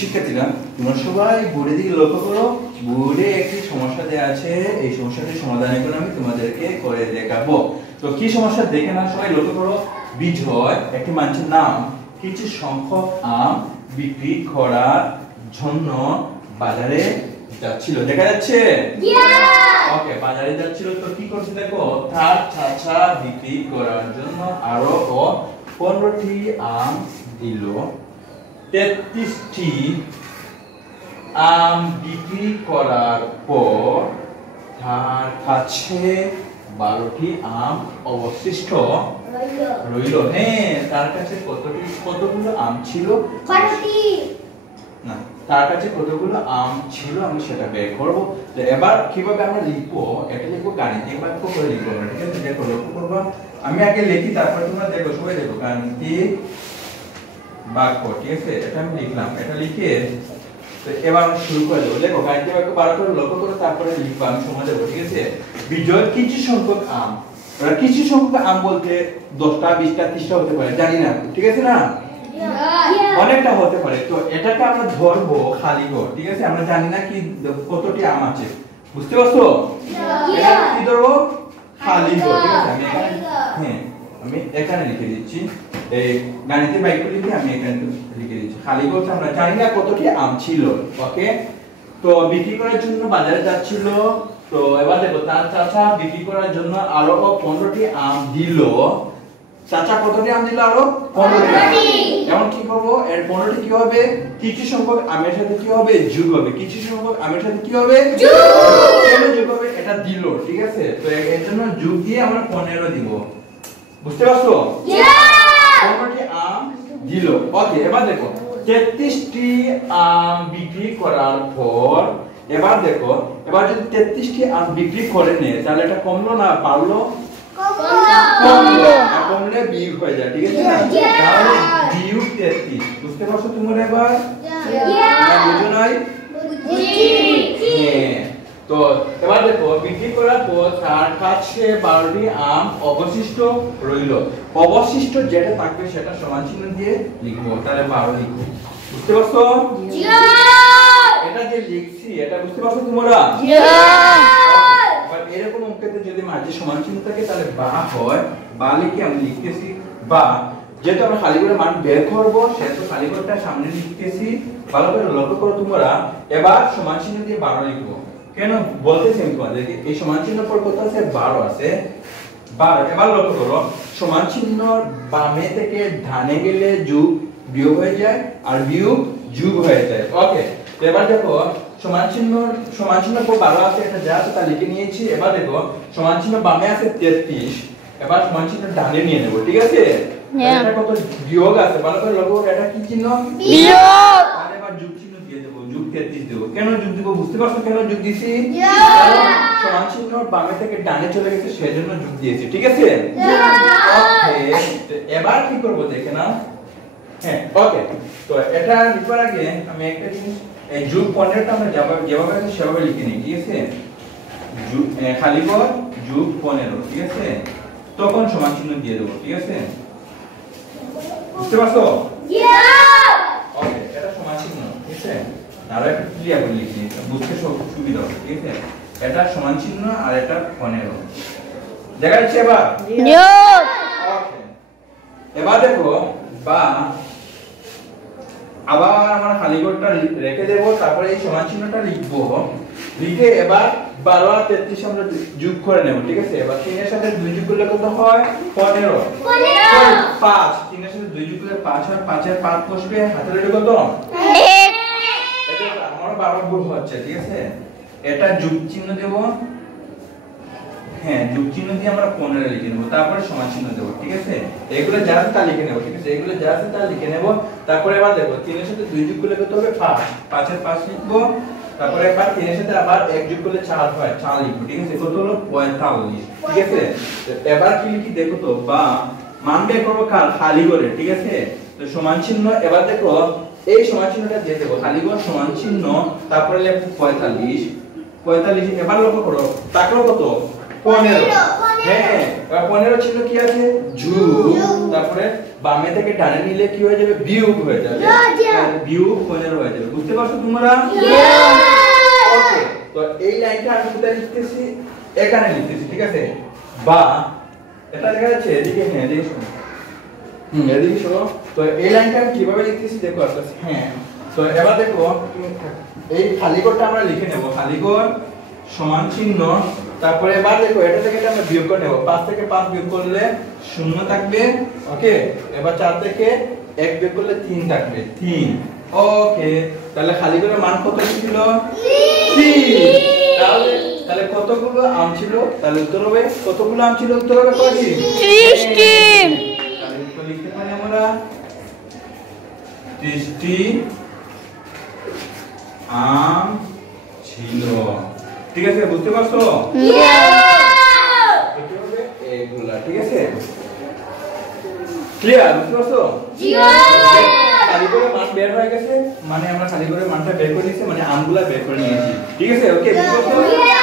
শিক্ষার্থীরা তোমরা সবাই বোর্ডের দিকে লক্ষ্য করো। বোর্ডে একটি সমস্যা দেওয়া আছে, এই সমস্যাটির সমাধান এখন আমি তোমাদেরকে করে দেখাবো। তো কি সমস্যা দেখে না, সবাই লক্ষ্য করো। বিজয় একটি মানুষের নাম কিছু সংখ্যক আম বিক্রি করার জন্য বাজারে যাচ্ছিল। দেখা যাচ্ছে? ওকে, বাজারে যাচ্ছিল। তো কি করছে দেখো, তার চাচা বিক্রি করার জন্য আরো 15টি আম দিল। 33টি আম বিক্রি করার পর তার কাছে 12টি আম অবশিষ্ট রইল। হ্যাঁ, তার কাছে কতগুলো আম ছিল? না, তার কাছে কতগুলো আম ছিল আমি সেটা বের করব। তো এবার কিভাবে আমরা লিখবো, এটা লিখবো গাণিতিক বাক্য করে লিখবো। ঠিক আছে, দেখো লক্ষ্য করবা। আমি আগে লিখি, তারপর তোমরা দেখো, সবাই দেখো। গাণিতিক বাক্য, ঠিক আছে, এটা আমি লিখলাম। এটা লিখে তো এবার আমি শুরু করে দেবো। দেখো গাণিতিক বাক্য ভালো করে লক্ষ্য করো, তারপরে লিখবো, আমি সময় দেবো। ঠিক আছে, বিজয় কিছু সংখ্যক আম। এবার কিছু সংখ্যক আম বলতে 10টা 20টা 30টা হতে পারে, জানি না। ঠিক আছে না, অনেকটা হতে পারে। তো এটাকে আমরা ধরবো খালি ঘর। ঠিক আছে, আমরা জানি না কি কতটি আম আছে, বুঝতে পারছো? এটা কি ধরবো? খালি ঘর। ঠিক আছে, আমি এখানে লিখে দিচ্ছি। এই গাণিতিক বাক্য লিখে আমি এখানে লিখে দিচ্ছি খালি ঘর। আমরা জানি না কতটি আম ছিল। ওকে, তো বিক্রি করার জন্য বাজারে যাচ্ছিল। তো এবার দেখো, তার চাচা বিক্রি করার জন্য আরো 15টি আম দিল। চাচা কতটি আম দিল? আরো 15টি। এখন কি করব, এর 15টি কি হবে? কিছু সংখ্যক আমের সাথে কি হবে? যোগ হবে। কিছু সংখ্যক আমের সাথে কি হবে? যোগ। কেন যোগ হবে? এটা দিল। ঠিক আছে, তো এর জন্য যোগ দিয়ে আমরা 15 দিব। বুঝতে পারছো? 15টি আম দিল। ওকে, এবার দেখো 33টি আম বিক্রি করার পর, এবার দেখো, এবার যদি 33টি আম বিক্রি করে নেয়, তাহলে এটা কমলো না বাড়লো? কমলে বিয়োগ হয়ে যায়। ঠিক আছে, তাহলে বিয়োগ 33। বুঝতে পারছো তোমরা? এবার বুঝো নাই? তো এবার দেখো, বিক্রি করার পর তার কাছে 12টি আম অবশিষ্ট রইল। অবশিষ্ট যেটা থাকবে সেটা সমান চিহ্ন দিয়ে লিখবো, তাহলে 12 লিখবো। বুঝতে পারছো? এটা যে লিখছি, এটা বুঝতে পারছো তোমরা? এরকম অঙ্কেতে যদি মাঝে সমান চিহ্ন থাকে তাহলে বা হয়। বা লিখে আমি লিখতেছি বা, যেহেতু আমরা খালি করে মান বের করব সেহেতু খালি করটা সামনে লিখতেছি। ভালো করে লক্ষ্য করো তোমরা। এবার সমান চিহ্ন দিয়ে 12 লিখবো। কেন বলতেছি আমি তোমাদেরকে, এই সমান চিহ্ন পর কত আছে? 12 আছে। 12। এবার লক্ষ্য করো, সমান চিহ্ন বামে থেকে ডানে গেলে যোগ বিয়োগ হয়ে যায়, আর বিয়োগ যোগ হয়ে যায়। ওকে, তো এবার দেখো, সমান চিহ্ন পর 12 আছে, এটা যা আছে তা লিখে নিয়েছি। এবার দেখো, সমান চিহ্ন বামে আছে 33, এবার সমান চিহ্ন ডানে নিয়ে নেব। ঠিক আছে, এটা কত? বিয়োগ আছে। ভালো করে লক্ষ্য করো, এটা কি চিহ্ন? বিয়োগ। আর এবার যোগ চিহ্ন দিয়ে দেব, যোগ 33 দেব। কেন যোগ দেব? বুঝতে পারছো কেন যোগ দিছি? সমান চিহ্ন বামে থেকে ডানে চলে গেছে সেজন্য যোগ দিয়েছি। ঠিক আছে, ওকে। তো এবার কি করব দেখে নাও। হ্যাঁ, ওকে। তো এটা লিখবার আগে আমি একটা জিনিস, এই যোগ 15টা আমরা যেভাবে আছে সেভাবে লিখে নিই। ঠিক আছে, যোগ খালি ঘর যোগ 15। ঠিক আছে, তখন সমান চিহ্ন দিয়ে দেব। ঠিক আছে, বুঝতে পারছো? ওকে, এটা সমান চিহ্ন। ঠিক আছে, আর একটা ক্লিয়ার করে লিখে নিই, বুঝতে সুবিধা হবে। ঠিক আছে, এটা সমান চিহ্ন আর এটা 15। দেখা যাচ্ছে এবার? ওকে, এবার দেখো, বা আবার আমরা খালি ঘরটা রেখে দেব, তারপরে এই সমান চিহ্নটা লিখবো। লিখে এবার 12 আর 33 আমরা যোগ করে নেব। ঠিক আছে, এবার 3 এর সাথে 2 যোগ করলে কত হয়? 15। 5। 3 এর সাথে 2 যোগ করলে 5 হয়। 5 এর 5 বসবে, হাতের এটা কত? 1। এটা আমার বারবার ভুল হচ্ছে। ঠিক আছে, এটা যোগ চিহ্ন দেব। হ্যাঁ, যোগ চিহ্ন দিয়ে আমরা 15 লিখে নেব, তারপরে সমান চিহ্ন দেব। ঠিক আছে, এগুলো যা আছে তা লিখে নেব। ঠিক আছে, এগুলো যা আছে তা লিখে নেব। তারপরে এবার দেখো, 3 এর সাথে 2 যোগ করলে কত হবে? 5। 5 এর 5 লিখবো। তারপরে এবার 3 এর সাথে আবার 1 যোগ করলে 4 হয়, 4 লিখবো। ঠিক আছে, কত হলো? 45। ঠিক আছে, তো এবার কি লিখি দেখো তো, বা মান বের করব খালি করে। ঠিক আছে, তো সমান চিহ্ন, এবার দেখো এই সমান চিহ্নটা দিয়ে দেব, খালি ঘর সমান চিহ্ন, তারপরে লিখব 45। 45। এবার লক্ষ্য করো, তাকলো কত? 15। হ্যাঁ, এবার 15 চিহ্ন কি আছে? যোগ, তারপরে বামে থেকে ডানে নিলে কি হয়ে যাবে বিয়োগ হয়ে যাবে বিয়োগ 15 হয়ে যাবে বুঝতে পারছো তোমরা ওকে তো এই লাইনটা আমি কোথায় লিখতেছি এখানে লিখতেছি ঠিক আছে বা এটা লেখা আছে এদিকে হ্যাঁ এদিকে শোনো এদিকে শোনো তো এই লাইনটা আমি কিভাবে লিখতেছি দেখো আসলে হ্যাঁ তো এবার দেখো এই খালি ঘরটা আমরা লিখে নেব খালি ঘর সমান চিহ্ন তারপরে এবার দেখো এটা থেকে আমরা বিয়োগ করে নেব 5 থেকে 5 বিয়োগ করলে 0 থাকবে ওকে এবার 4 থেকে 1 বিয়োগ করলে 3 থাকবে 3 ওকে তাহলে খালি ঘরের মান কত ছিল 3 তাহলে কতগুলো আম ছিল তাহলে উত্তর হবে কতগুলো আম ছিল উত্তর হবে কয়টি 30টি তাহলে উত্তর লিখতে পারি আমরা 30টি আম ছিল ঠিক আছে বুঝতে পারছো এগুলা ঠিক আছে ক্লিয়ার বুঝতে পারছো খালি করে মান বের হয়ে গেছে মানে আমরা খালি করে মানটা বের করে নিয়েছি মানে আমগুলা বের করে নিয়েছি ঠিক আছে ওকে বুঝতে পারছো